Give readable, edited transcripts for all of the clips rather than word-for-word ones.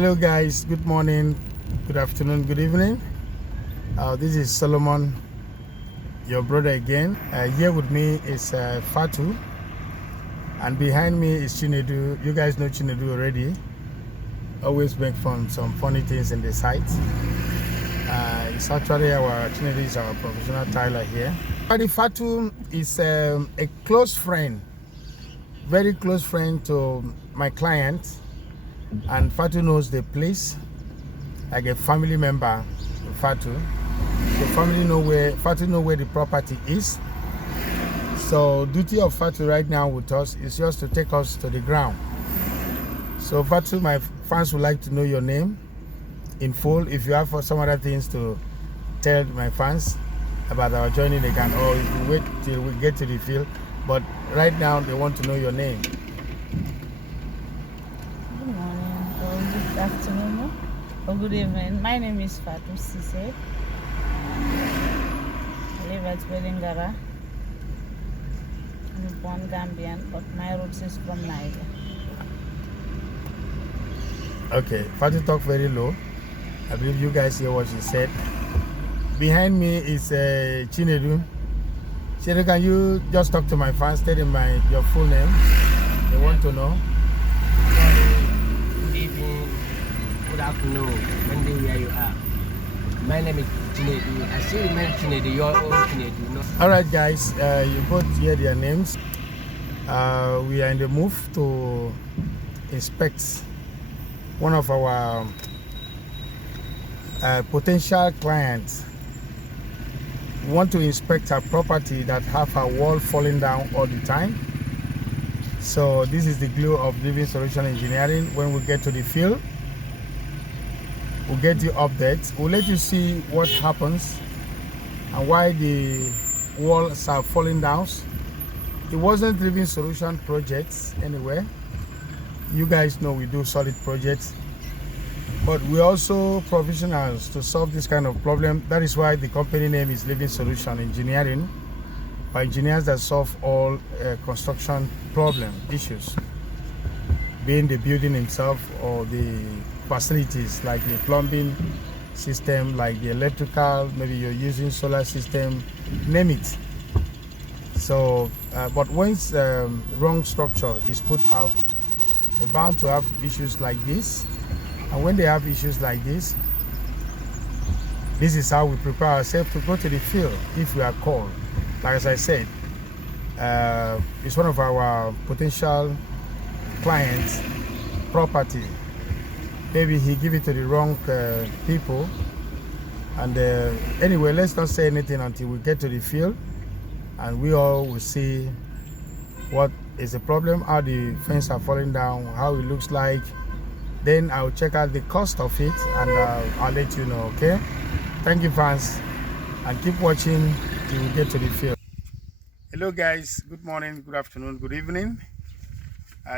Hello guys, good morning, good afternoon, good evening. This is Solomon, your brother again. Here with me is Fatu, and behind me is Chinedu. You guys know Chinedu already. Always make fun some funny things in the site. It's actually Chinedu is our professional tiler here. Fatu is a close friend, very close friend to my client. And Fatu knows the place like a family member. Fatu, the family Fatu know where the property is. So duty of Fatu right now with us is just to take us to the ground. So Fatu, my fans would like to know your name in full. If you have some other things to tell my fans about our journey, they can, or if you wait till we get to the field. But right now they want to know your name. Good afternoon or good evening. My name is Fatu Sise. I live at Belingara. I'm born Gambian, but my roots is from Niger. Okay, Fatu talk very low. I believe you guys hear what she said. Behind me is Chinedu. Chinedu, can you just talk to my fans, tell them your full name? They want to know. Good afternoon, Monday where you are. My name is Chinedu. I still remain Chinedu, your own Chinedu. No? Alright guys, you both hear their names. We are in the move to inspect one of our potential clients. We want to inspect a property that have a wall falling down all the time. So this is the glue of Living Solution Engineering. When we get to the field, we'll get you updates. We'll let you see what happens and why the walls are falling down. It wasn't Living Solution projects anywhere. You guys know we do solid projects, but we're also professionals to solve this kind of problem. That is why the company name is Living Solution Engineering, by engineers that solve all construction problem issues, being the building itself or the facilities like the plumbing system, like the electrical, maybe you're using solar system, name it. So, but once wrong structure is put out, they're bound to have issues like this. And when they have issues like this is how we prepare ourselves to go to the field if we are called. Like as I said, it's one of our potential clients' property. Maybe he give it to the wrong people. And anyway, let's not say anything until we get to the field and we all will see what is the problem, how the fence are falling down, how it looks like. Then I'll check out the cost of it and I'll let you know, okay? Thank you, fans, and keep watching till we get to the field. Hello guys, good morning, good afternoon, good evening.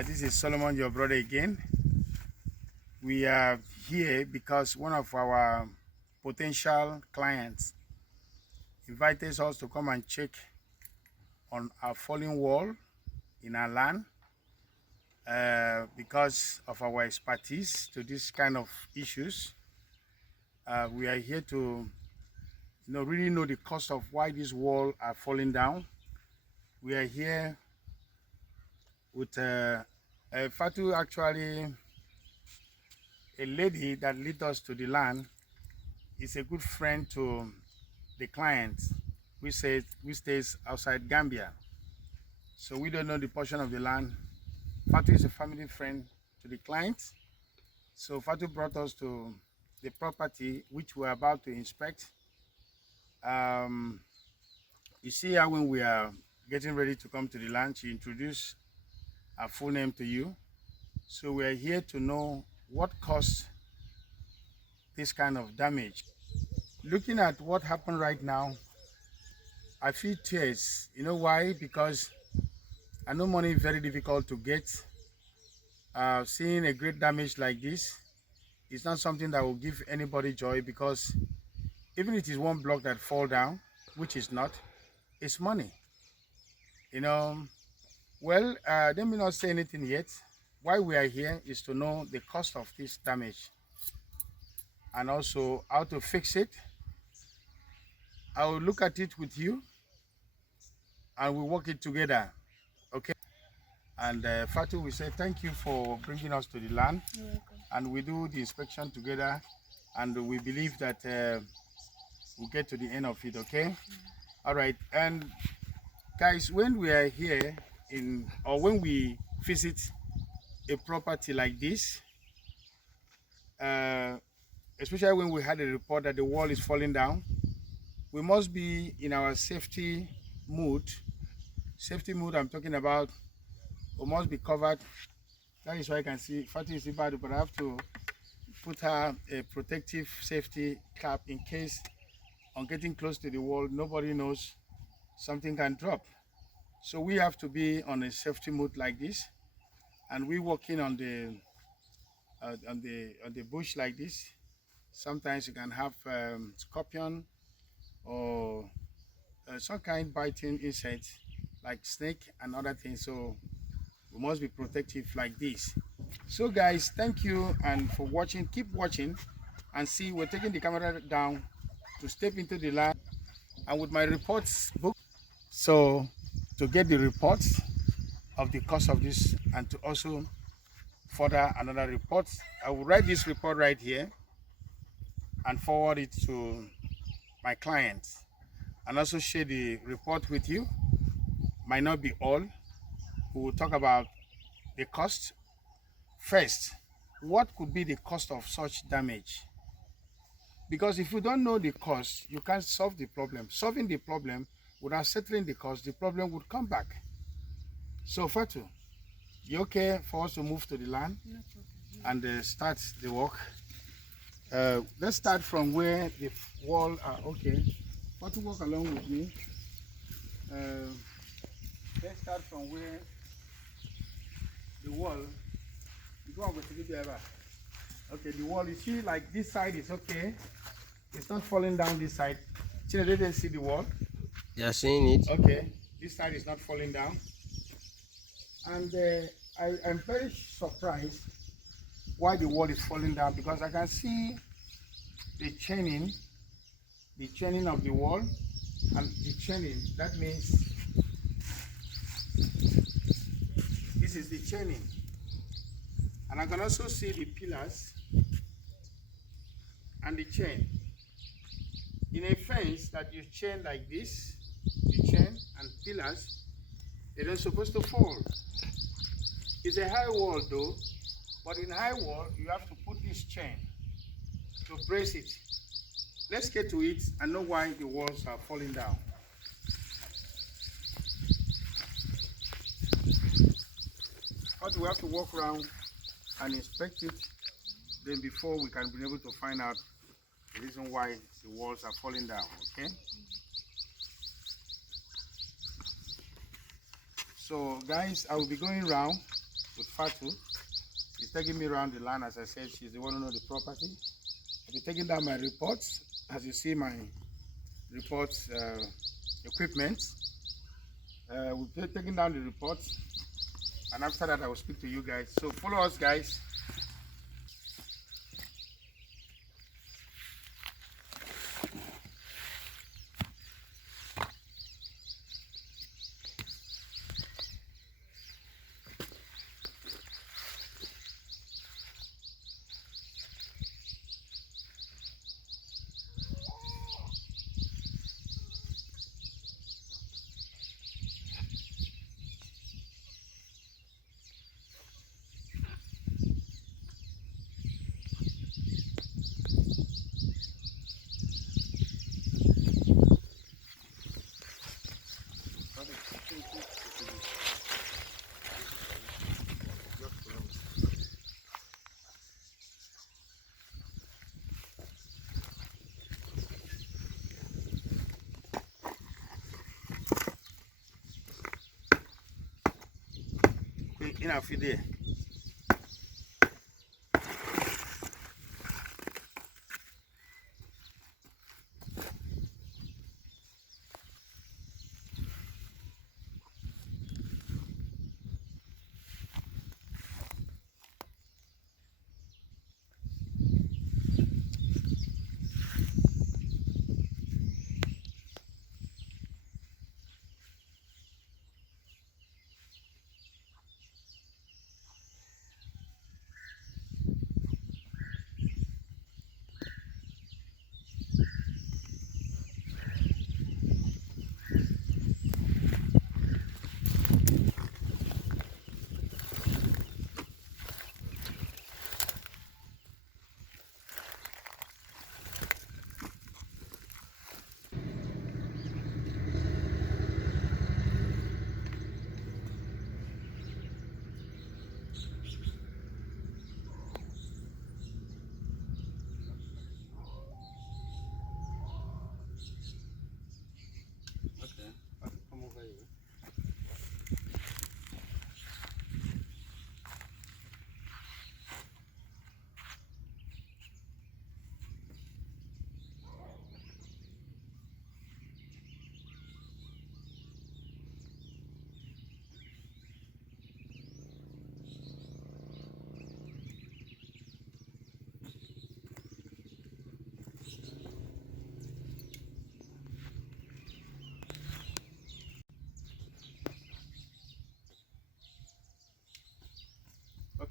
This is Solomon, your brother again. We are here because one of our potential clients invited us to come and check on our falling wall in our land because of our expertise to this kind of issues. We are here to really know the cost of why these walls are falling down. We are here with Fatu, actually a lady that lead us to the land. Is a good friend to the client. We stays outside Gambia, so we don't know the portion of the land. Fatu is a family friend to the client, so Fatu brought us to the property which we're about to inspect. You see how when we are getting ready to come to the land, she introduced her full name to you. So we are here to know what caused this kind of damage. Looking at what happened right now, I feel tears. You know why? Because I know money is very difficult to get. Seeing a great damage like this is not something that will give anybody joy, because even if it is one block that fall down, which is not, it's money. Well, let me not say anything yet. why we are here is to know the cost of this damage and also how to fix it. I will look at it with you and we work it together. Okay. And Fatu, we say thank you for bringing us to the land. You're welcome. And we do the inspection together, and we believe that we'll get to the end of it. Okay. All right. And guys, when we are here or when we visit a property like this, especially when we had a report that the wall is falling down, we must be in our safety mood. Safety mood I'm talking about, we must be covered. That is why I can see Fatih is bad, but I have to put her a protective safety cap in case on getting close to the wall, nobody knows, something can drop. So we have to be on a safety mode like this, and we working on the bush like this. Sometimes you can have scorpion or some kind biting insect like snake and other things. So we must be protective like this. So guys, thank you and for watching. Keep watching and see. We're taking the camera down to step into the land and with my reports book. So to get the reports of the cost of this and to also further another report, I will write this report right here and forward it to my clients and also share the report with you. Might not be all. We will talk about the cost. First, what could be the cost of such damage? Because if you don't know the cost, you can't solve the problem. Solving the problem without settling the cost, the problem would come back. So Fatu, you okay for us to move to the land and start the work? Let's start from where the wall are. Okay, Fatu, walk along with me. Let's start from where the wall. Okay, the wall, you see, like this side is okay. It's not falling down this side. Chile, they didn't see the wall. You are seeing it? Okay, this side is not falling down. And I'm very surprised why the wall is falling down, because I can see the chaining of the wall, and the chaining, that means this is the chaining. And I can also see the pillars and the chain. In a fence that you chain like this, the chain and pillars, they're not supposed to fall. It's a high wall though, but in high wall, you have to put this chain to brace it. Let's get to it and know why the walls are falling down. But we have to walk around and inspect it, then before we can be able to find out the reason why the walls are falling down. Okay, so guys, I will be going around with Fatu. She's taking me around the land. As I said, she's the one who knows the property. I'll be taking down my reports. As you see, my reports equipment. We'll be taking down the reports, and after that I will speak to you guys. So follow us, guys. Enough there.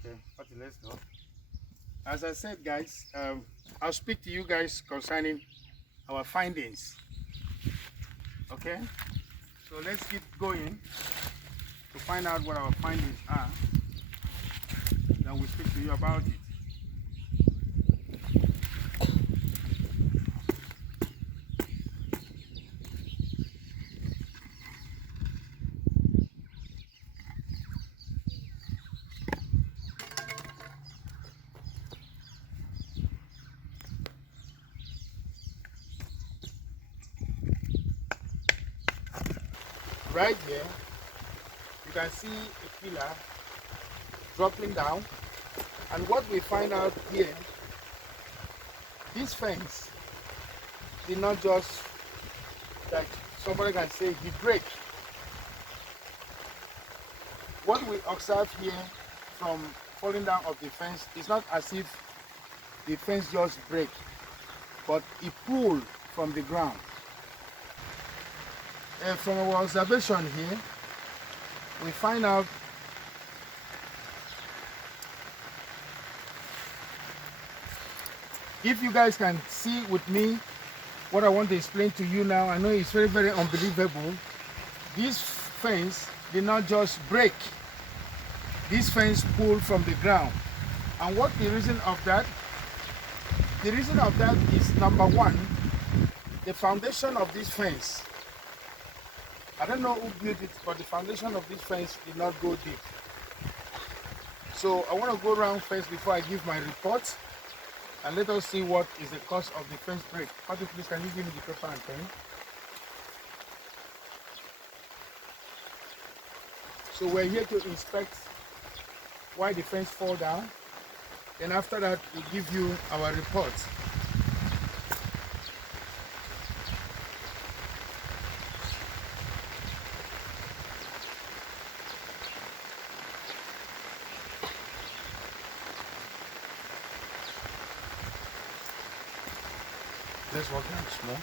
Okay, let's go. As I said, guys, I'll speak to you guys concerning our findings. Okay, so let's keep going to find out what our findings are. Then we'll speak to you about it. Right here, you can see a pillar dropping down, and what we find out here, this fence did not just, like somebody can say, he break. What we observe here from falling down of the fence is not as if the fence just break, but it pulled from the ground. From our observation here, we find out if you guys can see with me what I want to explain to you now. I know it's very, very unbelievable. This fence did not just break. This fence pulled from the ground. And what the reason of that? The reason of that is, number one, the foundation of this fence. I don't know who built it, but the foundation of this fence did not go deep. So I want to go around first before I give my report, and let us see what is the cause of the fence break. Father, please, can you give me the paper and pen? So we're here to inspect why the fence fall down. Then after that, we give you our report. Let's walk down small.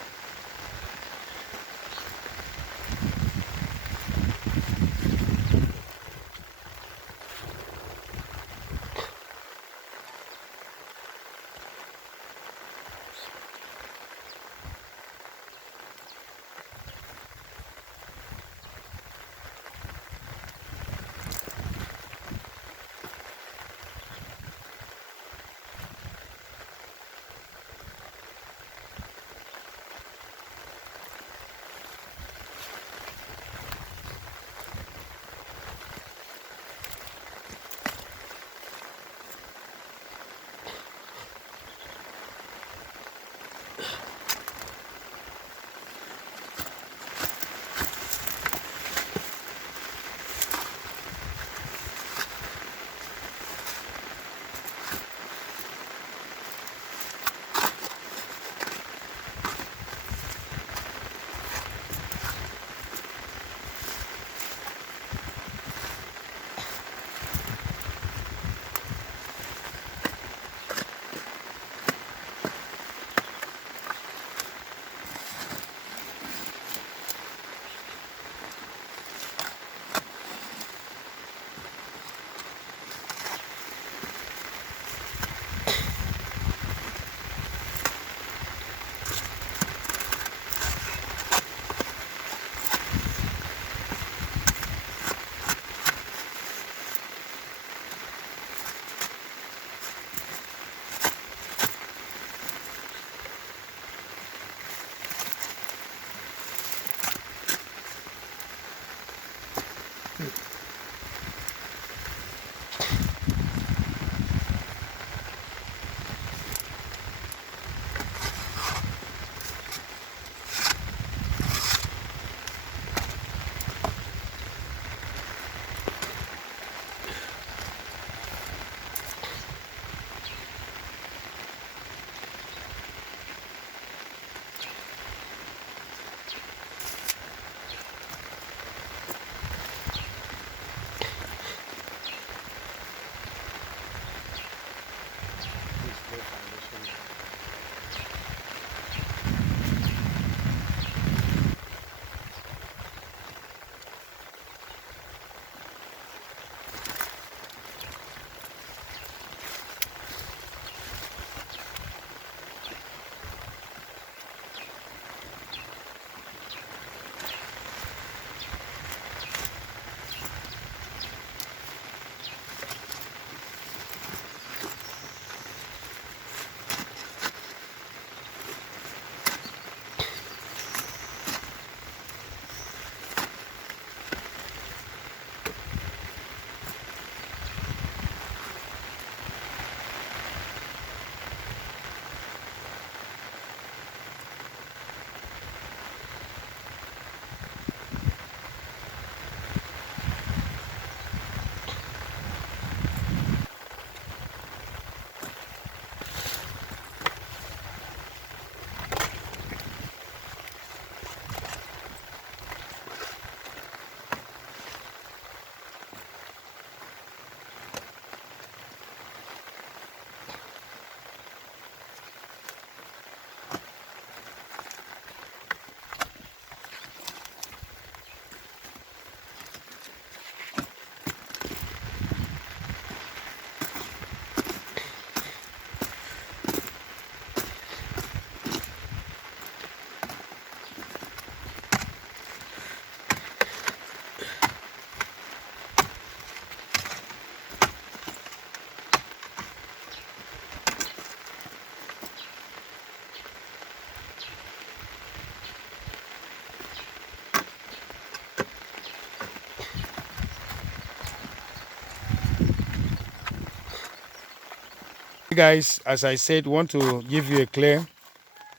guys, as I said, want to give you a clear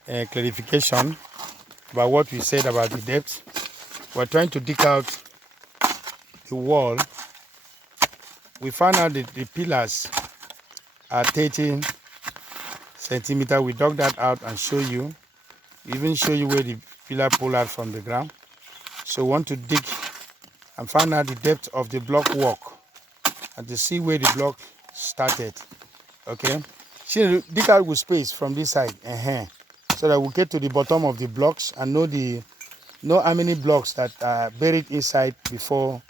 clarification about what we said about the depth. We're trying to dig out the wall. We found out that the pillars are 30 centimeters. We dug that out and show you, even show you where the pillar pull out from the ground. So we want to dig and find out the depth of the block work and to see where the block started. Okay, so dig out with space from this side, so that we get to the bottom of the blocks and know how many blocks that are buried inside before,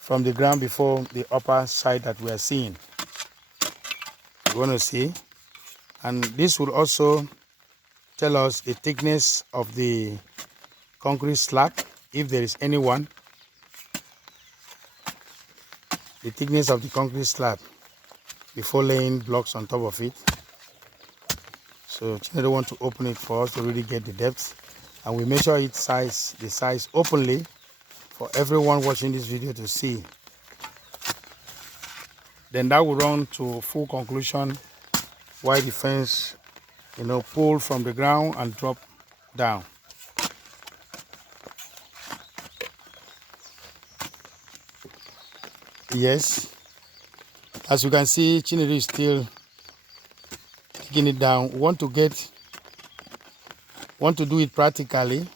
from the ground, before the upper side that we are seeing. We want to see, and this will also tell us the thickness of the concrete slab, if there is any one. The thickness of the concrete slab before laying blocks on top of it. So Chinedu want to open it for us to really get the depth, and we measure the size openly for everyone watching this video to see. Then that will run to full conclusion why the fence, pull from the ground and drop down. Yes, as you can see, Chinedu is still taking it down. We want to do it practically.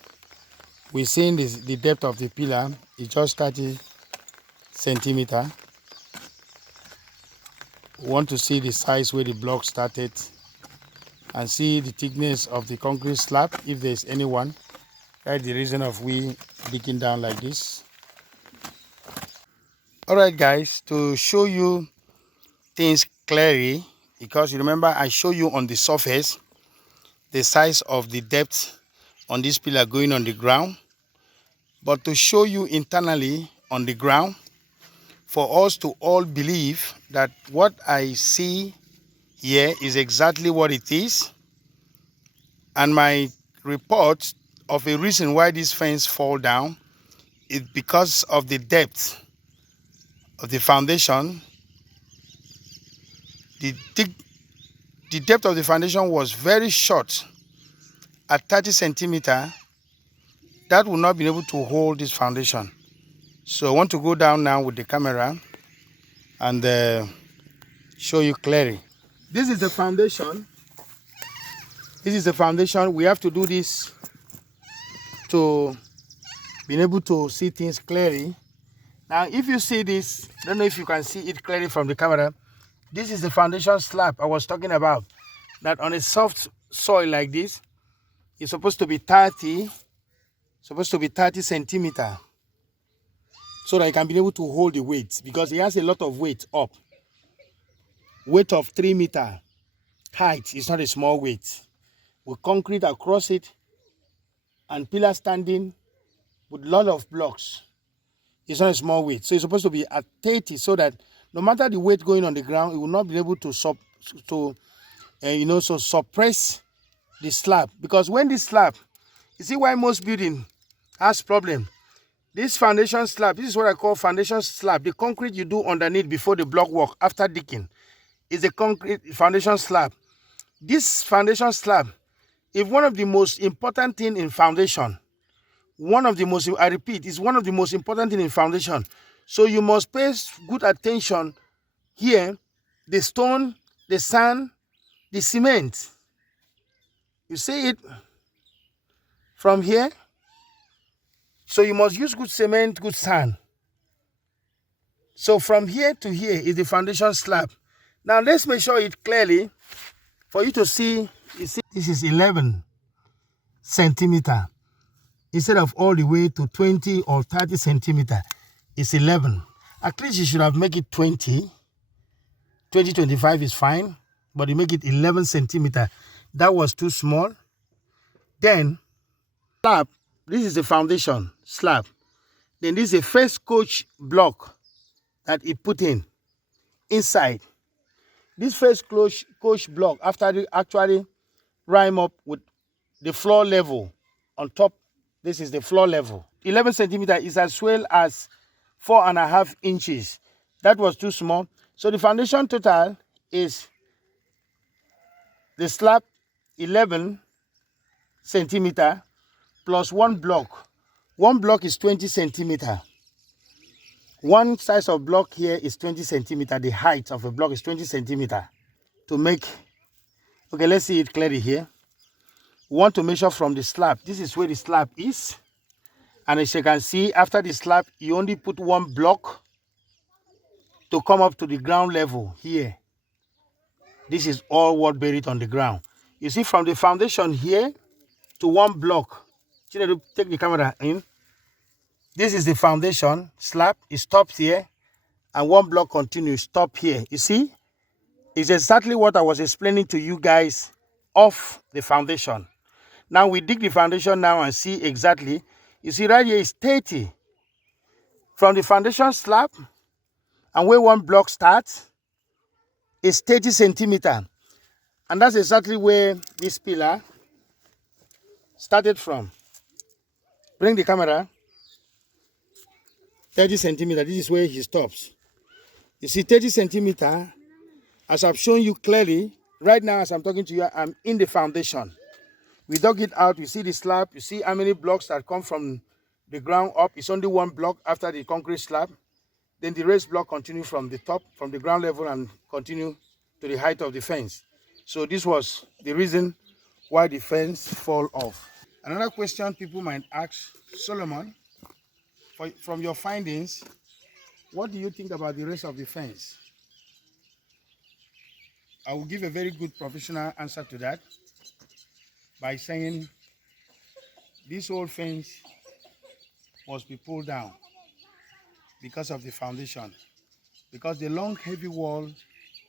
We're seeing the depth of the pillar is just 30 centimeters. We want to see the size where the block started and see the thickness of the concrete slab, if there's any one. That's the reason of we digging down like this. Alright guys, to show you things clearly, because you remember I show you on the surface the size of the depth on this pillar going on the ground, but to show you internally on the ground, for us to all believe that what I see here is exactly what it is, and my report of a reason why this fence fall down is because of the depth of the foundation. The depth of the foundation was very short at 30 centimeters. That will not be able to hold this foundation. So I want to go down now with the camera and show you clearly. This is the foundation. This is the foundation. We have to do this to be able to see things clearly. Now, if you see this, I don't know if you can see it clearly from the camera. This is the foundation slab I was talking about. That on a soft soil like this, it's supposed to be 30 centimeters. So that it can be able to hold the weight, because it has a lot of weight up. Weight of 3 meters height is not a small weight. With concrete across it and pillar standing with a lot of blocks. It's not a small weight. So it's supposed to be at 30, so that no matter the weight going on the ground, it will not be able to suppress the slab. Because when this slab, you see why most building has problem. This foundation slab, this is what I call foundation slab. The concrete you do underneath before the block work after digging is a concrete foundation slab. This foundation slab is one of the most important thing in foundation. I repeat, is one of the most important thing in foundation. So you must pay good attention here, the stone, the sand, the cement. You see it from here? So you must use good cement, good sand. So from here to here is the foundation slab. Now let's measure it clearly for you to see. You see, this is 11 centimeters. Instead of all the way to 20 or 30 centimeters, it's 11. At least you should have made it 20. 20, 25 is fine, but you make it 11 centimeters. That was too small. Then, slab, this is the foundation slab. Then this is a first coach block that he put in inside. This first coach block, after they actually rhyme up with the floor level on top. This is the floor level. 11 centimeters is as well as 4.5 inches. That was too small. So the foundation total is the slab 11 centimeter plus one block. One block is 20 centimeter. One size of block here is 20 centimeter. The height of a block is 20 centimeter. To make, okay, let's see it clearly here. We want to measure from the slab. This is where the slab is. And as you can see, after the slab, you only put one block to come up to the ground level here. This is all what buried on the ground. You see, from the foundation here to one block, take the camera in. This is the foundation slab. It stops here, and one block continues, stop here. You see, it's exactly what I was explaining to you guys off the foundation. Now we dig the foundation now and see exactly. You see right here is 30. From the foundation slab and where one block starts is 30 centimeter. And that's exactly where this pillar started from. Bring the camera. 30 centimeter. This is where he stops. You see 30 centimeter. As I've shown you clearly, right now as I'm talking to you, I'm in the foundation. We dug it out. You see the slab. You see how many blocks that come from the ground up. It's only one block after the concrete slab. Then the raised block continue from the top, from the ground level, and continue to the height of the fence. So this was the reason why the fence fall off. Another question people might ask, Solomon, from your findings, what do you think about the rest of the fence? I will give a very good professional answer to that by saying this whole fence must be pulled down because of the foundation. Because the long heavy wall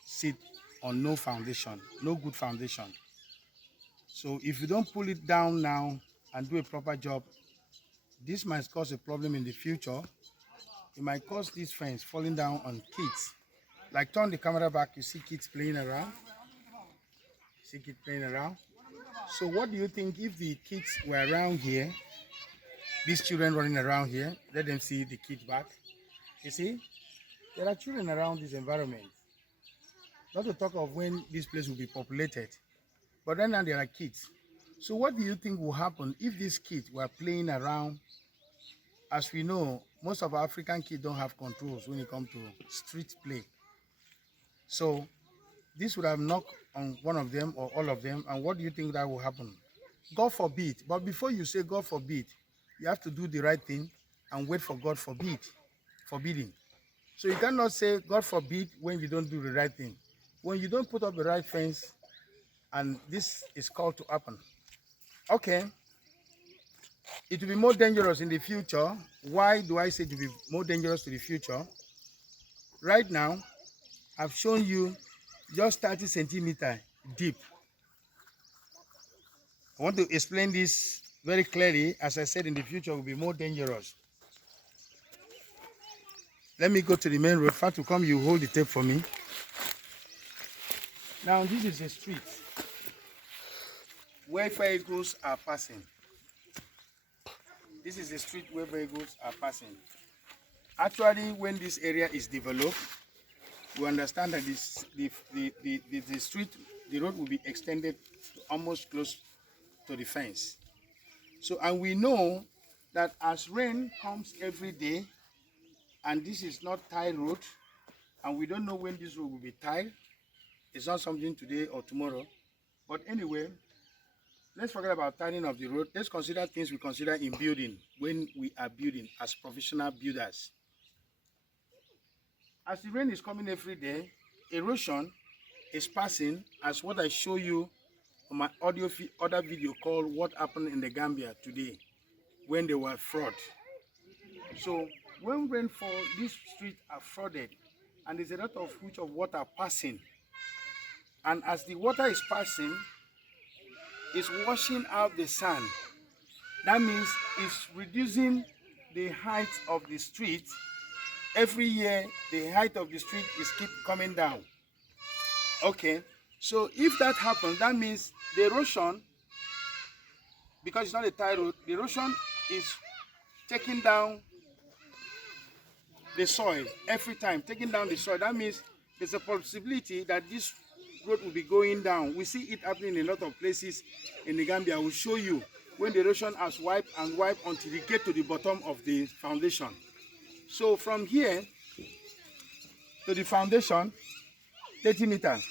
sit on no foundation, no good foundation. So if you don't pull it down now and do a proper job, this might cause a problem in the future. It might cause this fence falling down on kids. Like turn the camera back, you see kids playing around. See kids playing around. So what do you think if the kids were around here, these children running around here, let them see the kids back. You see, there are children around this environment. Not to talk of when this place will be populated. But then now there are kids. So what do you think will happen if these kids were playing around? As we know, most of our African kids don't have controls when it comes to street play. So this would have knocked on one of them or all of them. And what do you think that will happen? God forbid. But before you say God forbid, you have to do the right thing and wait for God forbidding. So you cannot say God forbid when you don't do the right thing. When you don't put up the right fence, and this is called to happen. Okay. It will be more dangerous in the future. Why do I say it will be more dangerous in the future? Right now, I've shown you just 30 centimeters deep. I want to explain this very clearly. As I said, in the future, it will be more dangerous. Let me go to the main road. Fatu, come, you hold the tape for me. Now, this is a street where vehicles are passing. This is the street where vehicles are passing. Actually, when this area is developed, we understand that the street, the road will be extended to almost close to the fence. So, and we know that as rain comes every day, and this is not tiled road, and we don't know when this road will be tiled. It's not something today or tomorrow. But anyway, let's forget about tiling of the road. Let's consider things we consider in building when we are building as professional builders. As the rain is coming every day, erosion is passing, as what I show you on my other video called What Happened in the Gambia Today, when they were flooded. So when rain falls, these streets are flooded, and there's a lot of huge of water passing. And as the water is passing, it's washing out the sand. That means it's reducing the height of the street. Every year, the height of the street is keep coming down. Okay, so if that happens, that means the erosion, because it's not a tile road, the erosion is taking down the soil every time, taking down the soil. That means there's a possibility that this growth will be going down. We see it happening in a lot of places in the Gambia. I will show you when the erosion has wiped and wiped until it get to the bottom of the foundation. So from here to the foundation, 30 meters.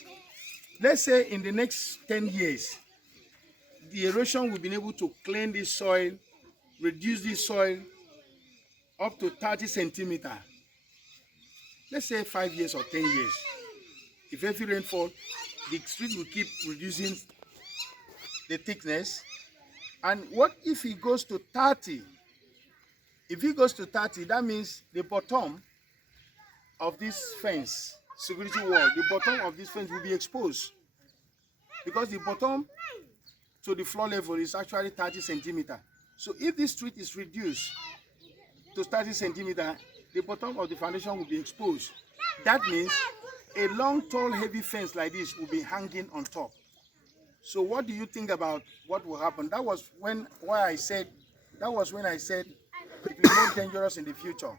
Let's say in the next 10 years, the erosion will be able to clean this soil, reduce this soil up to 30 centimeters. Let's say 5 years or 10 years. If every rainfall, the street will keep reducing the thickness. And what if it goes to 30? If it goes to 30, that means the bottom of this fence, security wall, the bottom of this fence will be exposed. Because the bottom to the floor level is actually 30 centimeters. So if this street is reduced to 30 centimeters, the bottom of the foundation will be exposed. That means a long, tall, heavy fence like this will be hanging on top. So what do you think about what will happen? That was when I said it will be more dangerous in the future.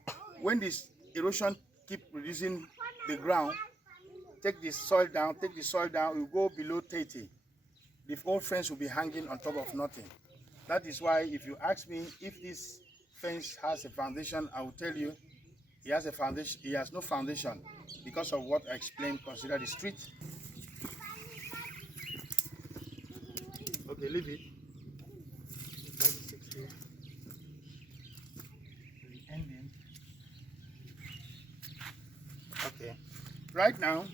When this erosion keep reducing the ground, take the soil down, it will go below 30. The whole fence will be hanging on top of nothing. That is why if you ask me if this fence has a foundation, I will tell you it has a foundation. It has no foundation because of what I explained. Consider the street. Okay, leave it. 60. The ending. Okay. Right now,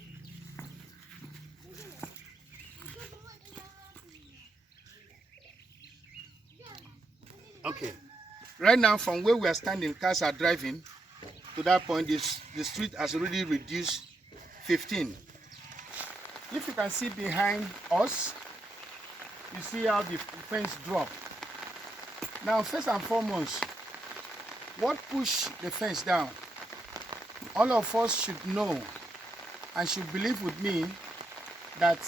from where we are standing, cars are driving to that point. The street has already reduced 15. If you can see behind us, you see how the fence dropped. Now, first and foremost, what pushed the fence down? All of us should know and should believe with me that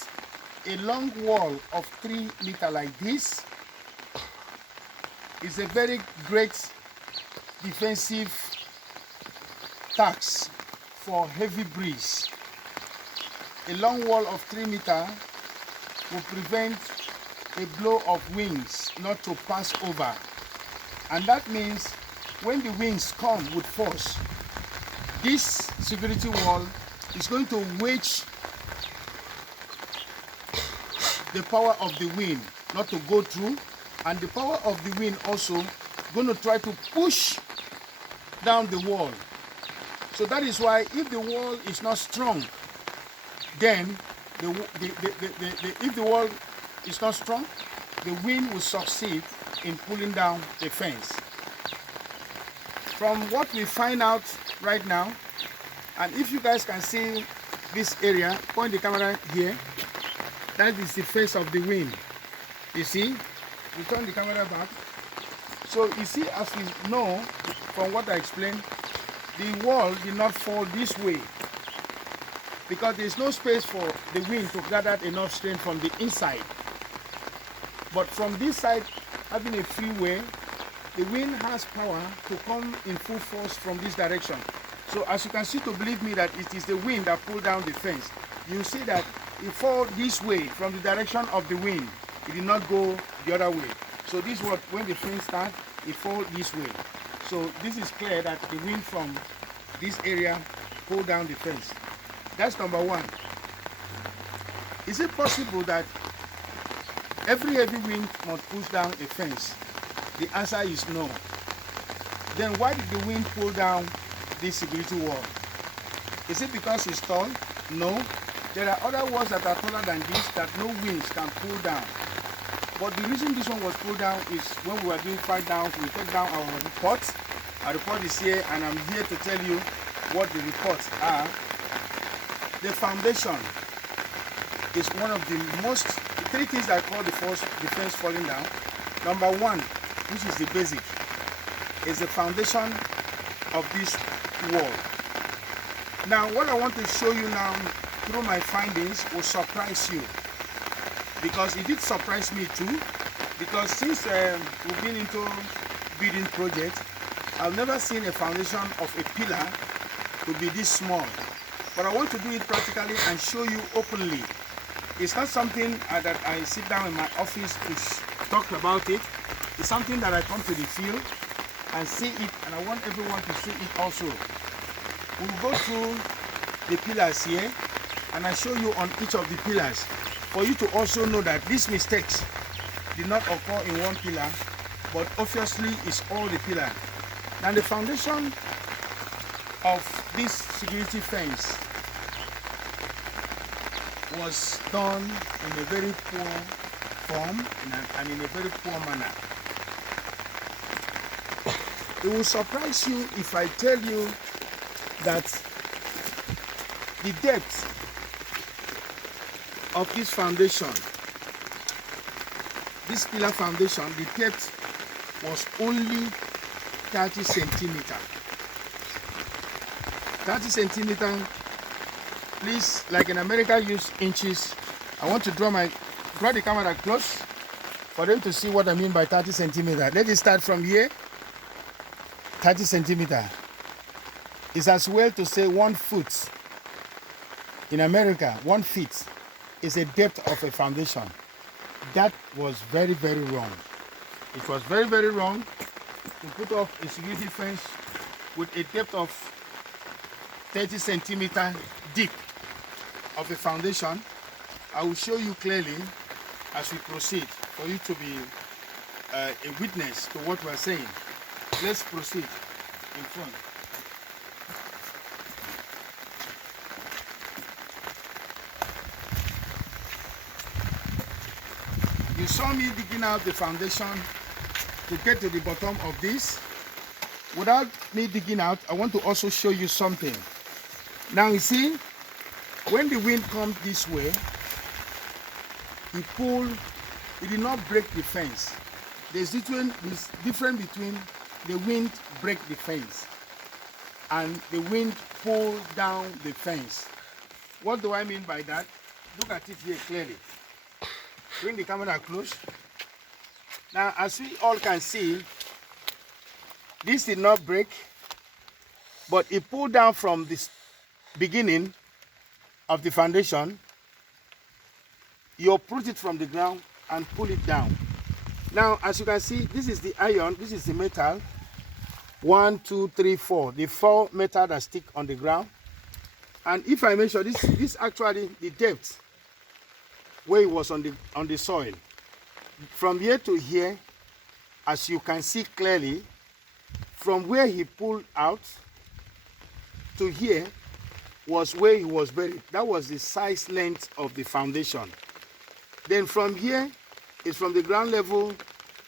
a long wall of 3 meters like this is a very great defensive task for heavy breeze. A long wall of 3 meters will prevent a blow of winds not to pass over. And that means when the winds come with force, this security wall is going to wedge the power of the wind not to go through, and the power of the wind also going to try to push down the wall. So that is why if the wall is not strong, then if the wall is not strong, the wind will succeed in pulling down the fence. From what we find out right now, and if you guys can see this area, point the camera here, that is the face of the wind. You see, we turn the camera back. So you see, as we know from what I explained, the wall did not fall this way because there is no space for the wind to gather enough strength from the inside. But from this side, having a freeway, the wind has power to come in full force from this direction. So as you can see, to believe me that it is the wind that pulled down the fence, you see that it falls this way from the direction of the wind. It did not go the other way. So this is what, when the fence starts, it falls this way. So this is clear that the wind from this area pulled down the fence. That's number one. Is it possible that every heavy wind must push down a fence? The answer is no. Then why did the wind pull down this security wall? Is it because it's tall? No. There are other walls that are taller than this that no winds can pull down. But the reason this one was pulled down is when we were doing fight downs, we took down our report. Our report is here, and I'm here to tell you what the reports are. The foundation is one of the most, three things that call the fence falling down. Number one, which is the basic, is the foundation of this wall. Now, what I want to show you now through my findings will surprise you, because it did surprise me too, because since we've been into building projects, I've never seen a foundation of a pillar to be this small. But I want to do it practically and show you openly It's not something that I sit down in my office to talk about it. It's something that I come to the field and see it, and I want everyone to see it also. We'll go through the pillars here, and I show you on each of the pillars for you to also know that these mistakes did not occur in one pillar, but obviously it's all the pillar. Now the foundation of this security fence was done in a very poor form and in a very poor manner. It will surprise you if I tell you that the depth of this foundation, this pillar foundation, the depth was only 30 centimeters. 30 centimeters. Please, like in America, use inches. I want to draw the camera close for them to see what I mean by 30 centimeters. Let it start from here. 30 centimeters. It's as well to say 1 foot. In America, 1 feet is a depth of a foundation. That was very, very wrong. It was very, very wrong to put up a security fence with a depth of 30 centimeters deep of a foundation. I will show you clearly as we proceed for you to be a witness to what we are saying. Let's proceed in front. You saw me digging out the foundation to get to the bottom of this. Without me digging out, I want to also show you something. Now you see, when the wind comes this way, it did not break the fence. There's difference between the wind break the fence and the wind pull down the fence. What do I mean by that? Look at it here clearly. Bring the camera close. Now, as we all can see, this did not break, but it pulled down from this beginning of the foundation. You uproot it from the ground and pull it down. Now, as you can see, this is the iron, this is the metal. 1, 2, 3, 4. The 4 metal that stick on the ground. And if I measure this actually the depth where it was on the soil. From here to here, as you can see clearly, from where he pulled out to here was where he was buried. That was the size length of the foundation. Then from here is from the ground level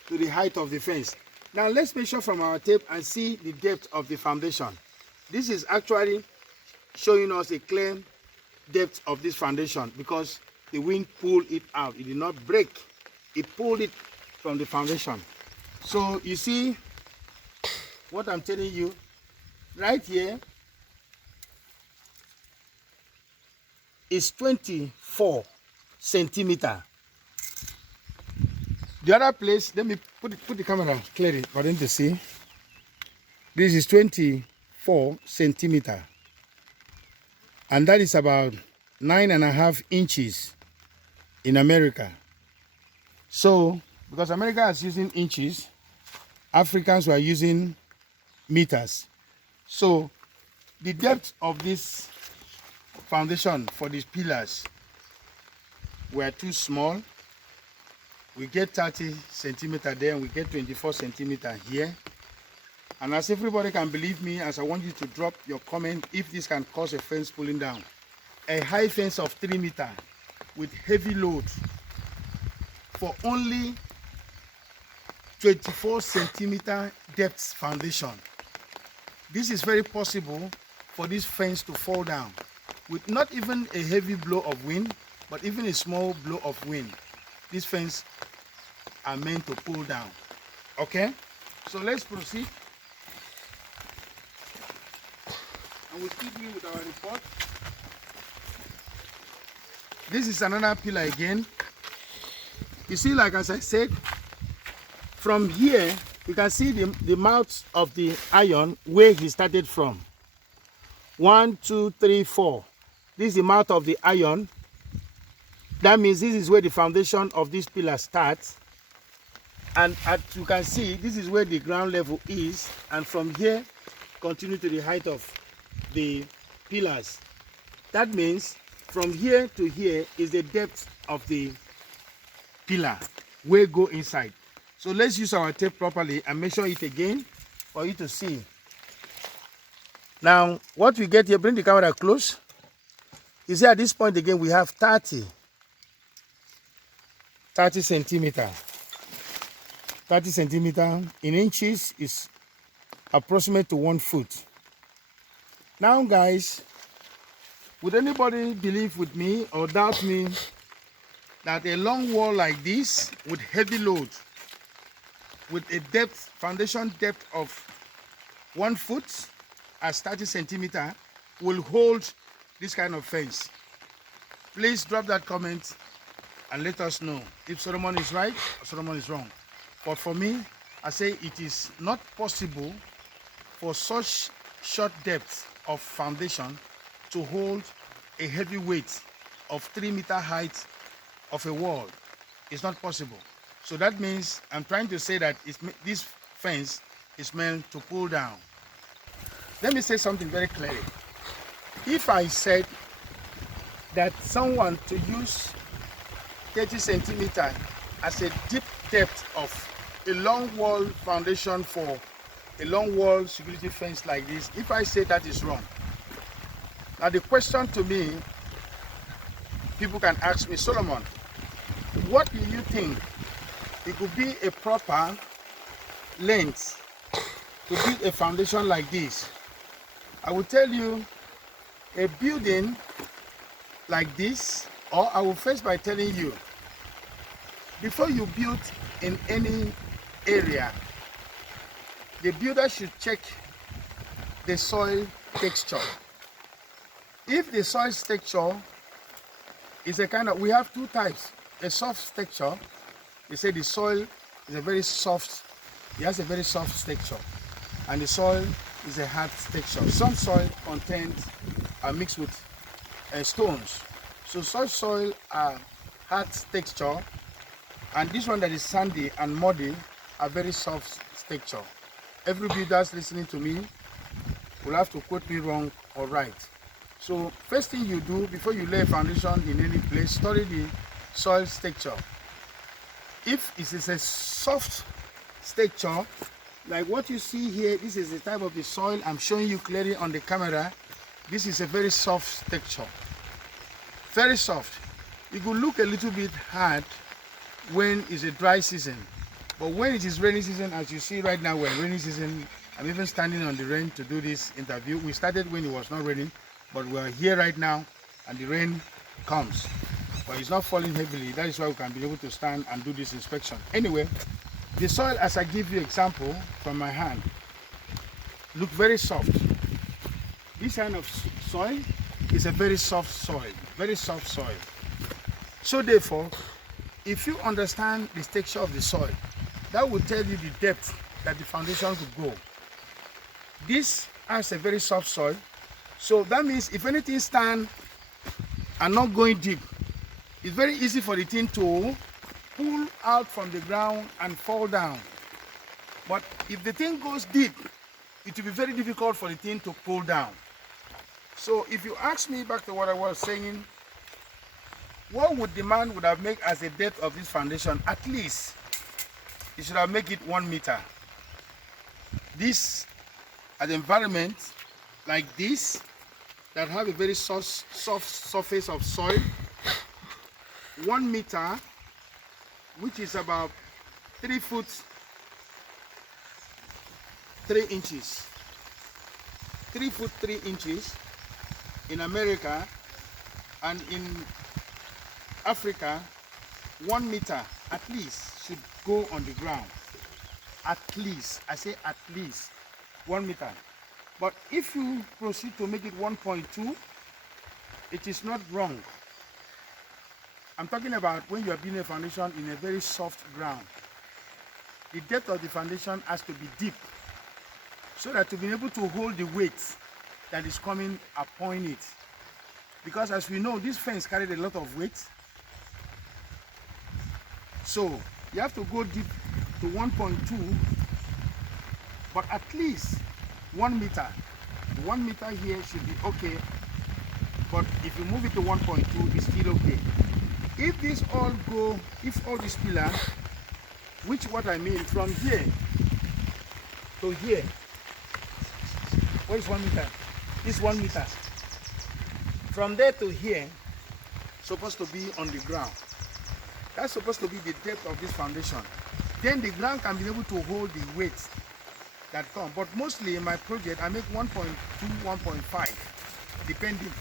to the height of the fence. Now let's measure from our tape and see the depth of the foundation. This is actually showing us a clear depth of this foundation because the wind pulled it out. It did not break. It pulled it from the foundation. So you see what I'm telling you right here is 24 centimeters. The other place, let me put the camera clearly for them to see. This is 24 centimeters. And that is about 9.5 inches in America. So, because America is using inches, Africans were using meters. So, the depth of this foundation for these pillars were too small. We get 30 centimeters there and we get 24 centimeters here. And as everybody can believe me, as I want you to drop your comment if this can cause a fence pulling down. A high fence of 3 meters with heavy load for only 24 centimeter depth foundation. This is very possible for this fence to fall down with not even a heavy blow of wind, but even a small blow of wind. This fence are meant to pull down. Okay, so let's proceed. And we'll keep you with our report. This is another pillar again. You see, like as I said, from here you can see the mouth of the iron where he started from. 1, 2, 3, 4. This is the mouth of the iron. That means this is where the foundation of this pillar starts. And as you can see, this is where the ground level is. And from here, continue to the height of the pillars. That means from here to here is the depth of the pillar where go inside. So let's use our tape properly and measure it again for you to see. Now, what we get here, bring the camera close. You see at this point again, we have 30 centimeter. 30 centimeter in inches is approximate to 1 foot. Now guys, would anybody believe with me or doubt me that a long wall like this with heavy load, with a depth, foundation depth of 1 foot as 30 centimeter will hold this kind of fence? Please drop that comment and let us know if Solomon is right or Solomon is wrong. But for me, I say it is not possible for such short depth of foundation to hold a heavy weight of 3 meter height of a wall. It's not possible. So that means I'm trying to say that this fence is meant to pull down. Let me say something very clearly. If I said that someone to use 30 centimeter as a deep depth of a long wall foundation for a long wall security fence like this, if I say that is wrong, now the question to me, people can ask me, Solomon, what do you think it could be a proper length to build a foundation like this? I will tell you, a building like this, or I will first by telling you, before you build in any area, the builder should check the soil texture. If the soil texture is a kind of, we have two types, a soft texture. They say the soil is a very soft, it has a very soft texture, and the soil is a hard texture. Some soil contains are mixed with stones. So such soil are hard texture, and this one that is sandy and muddy are very soft texture. Every builder listening to me will have to quote me wrong or right. So first thing you do before you lay a foundation in any place, study the soil texture. If it is a soft texture, like what you see here, this is the type of the soil I'm showing you clearly on the camera. This is a very soft texture. Very soft. It will look a little bit hard when it's a dry season. But when it is rainy season, as you see right now, we're in rainy season. I'm even standing on the rain to do this interview. We started when it was not raining, but we're here right now and the rain comes. But it's not falling heavily. That is why we can be able to stand and do this inspection. Anyway, the soil, as I give you example from my hand, look very soft. This kind of soil is a very soft soil, very soft soil. So therefore, if you understand the texture of the soil, that will tell you the depth that the foundation could go. This has a very soft soil, so that means if anything stand and not going deep, it's very easy for the thing to pull out from the ground and fall down. But if the thing goes deep, it will be very difficult for the thing to pull down. So if you ask me back to what I was saying, what would the man would have made as the depth of this foundation? At least he should have made it 1 meter. This, an environment like this that have a very soft surface of soil, 1 meter, which is about 3 foot 3 inches. 3 foot 3 inches in America, and in Africa, 1 meter at least should go on the ground. At least, I say at least 1 meter. But if you proceed to make it 1.2, it is not wrong. I'm talking about when you are building a foundation in a very soft ground. The depth of the foundation has to be deep, so that to be able to hold the weight that is coming upon it. Because as we know, this fence carried a lot of weight, So you have to go deep to 1.2, but at least 1 meter. 1 meter here should be okay, but if you move it to 1.2, it's still okay. If this all go, if all this pillar, which what I mean from here to here, what is 1 meter? This 1 meter. From there to here, supposed to be on the ground. That's supposed to be the depth of this foundation. Then the ground can be able to hold the weight that come. But mostly in my project, I make 1.2, 1.5, depending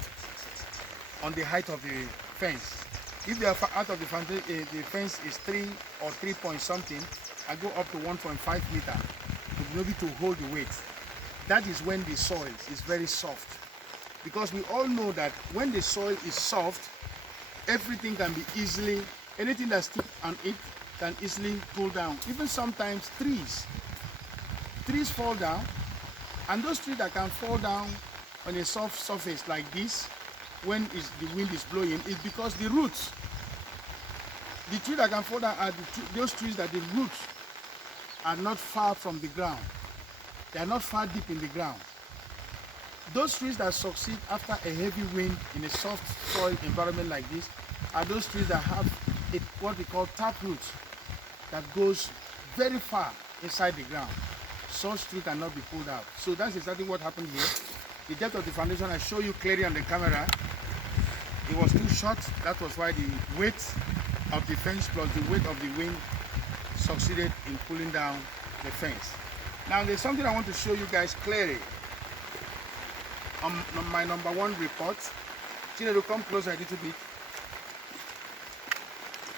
on the height of the fence. If the height of the fence is 3 or 3 point something, I go up to 1.5 meter to be able to hold the weight. That is when the soil is very soft. Because we all know that when the soil is soft, everything can be easily, anything that sticks on it can easily pull down. Even sometimes trees fall down, and those trees that can fall down on a soft surface like this, when the wind is blowing, is because the roots, the tree that can fall down are those trees that the roots are not far from the ground. They are not far deep in the ground. Those trees that succeed after a heavy wind in a soft soil environment like this are those trees that have what we call tap roots that goes very far inside the ground. Such tree cannot be pulled out. So that's exactly what happened here. The depth of the foundation I show you clearly on the camera. It was too short. That was why the weight of the fence plus the weight of the wind succeeded in pulling down the fence. Now there's something I want to show you guys clearly. On my number 1 report, Chinedu, come closer a little bit.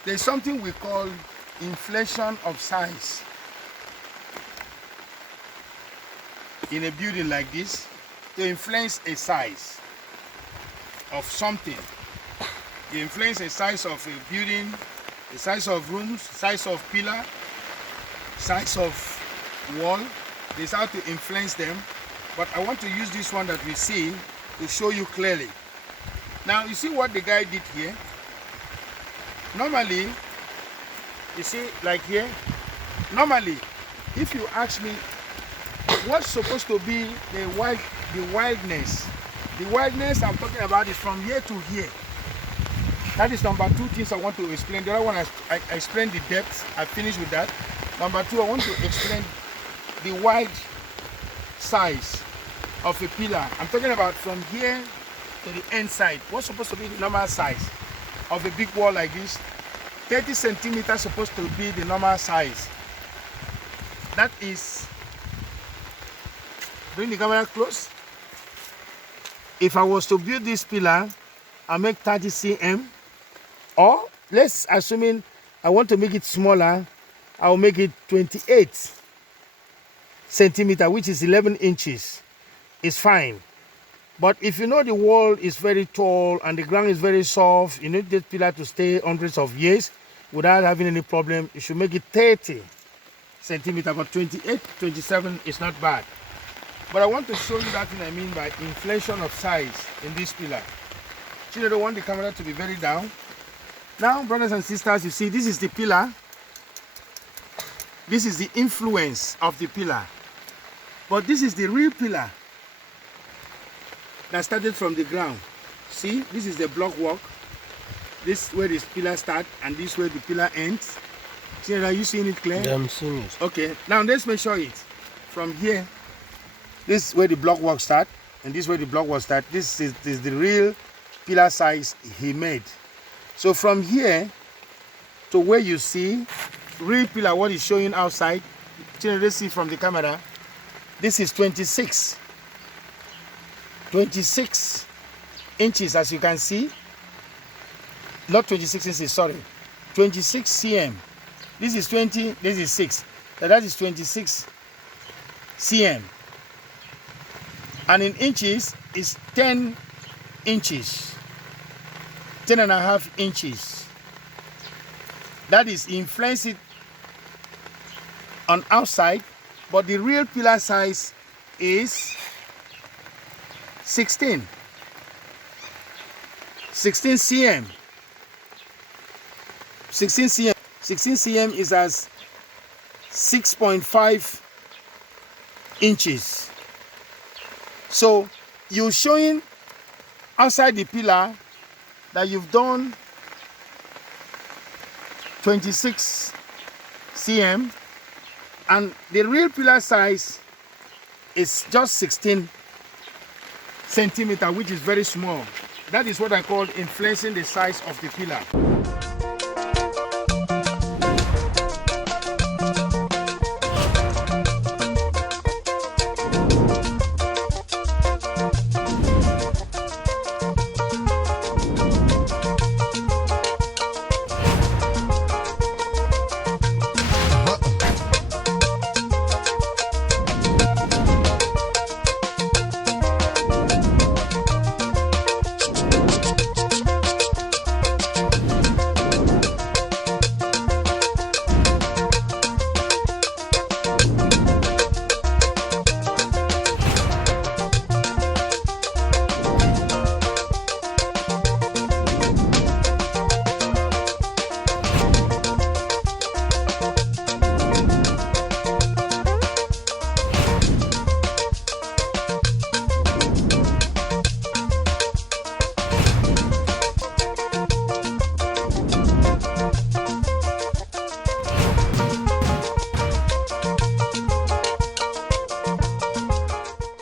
There's something we call inflation of size in a building like this. To influence a size of something, you influence a size of a building, the size of rooms, size of pillar, size of wall. There's how to influence them. But I want to use this one that we see to show you clearly. Now you see what the guy did here. Normally, you see like here, normally if you ask me what's supposed to be the wildness I'm talking about is from here to here. That is number 2 things I want to explain. The other one I explained the depth. I finished with that. Number 2, I want to explain the wide size of a pillar. I'm talking about from here to the end side. What's supposed to be the normal size of a big wall like this? 30 centimeters supposed to be the normal size. That is, bring the camera close. If I was to build this pillar, I make 30 cm, or let's assuming I want to make it smaller, I'll make it 28 centimeter, which is 11 inches. It's fine. But if you know the wall is very tall and the ground is very soft, you need this pillar to stay hundreds of years without having any problem. You should make it 30 centimeter, but 28, 27 is not bad. But I want to show you that thing I mean by inflation of size in this pillar. You don't want the camera to be very down. Now, brothers and sisters, you see this is the pillar. This is the influence of the pillar. But this is the real pillar that started from the ground. See, this is the block work. This is where this pillar starts, and this is where the pillar ends. See, are you seeing it clear? Yeah, I'm seeing it. Okay, now let's measure it. From here, this is where the block work starts, and this is where the block work starts. This is the real pillar size he made. So from here to where you see real pillar, what is showing outside, let's see from the camera, this is 26 inches, as you can see. Not 26 inches, sorry, 26 cm. This is 20, this is 6. That is 26 cm. And in inches is 10 inches, 10.5 inches. That is influence it on outside, but the real pillar size is 16 cm. 16 cm. 16 cm is as 6.5 inches. So you're showing outside the pillar that you've done 26 cm, and the real pillar size is just 16 centimeter, which is very small. That is what I call influencing the size of the pillar.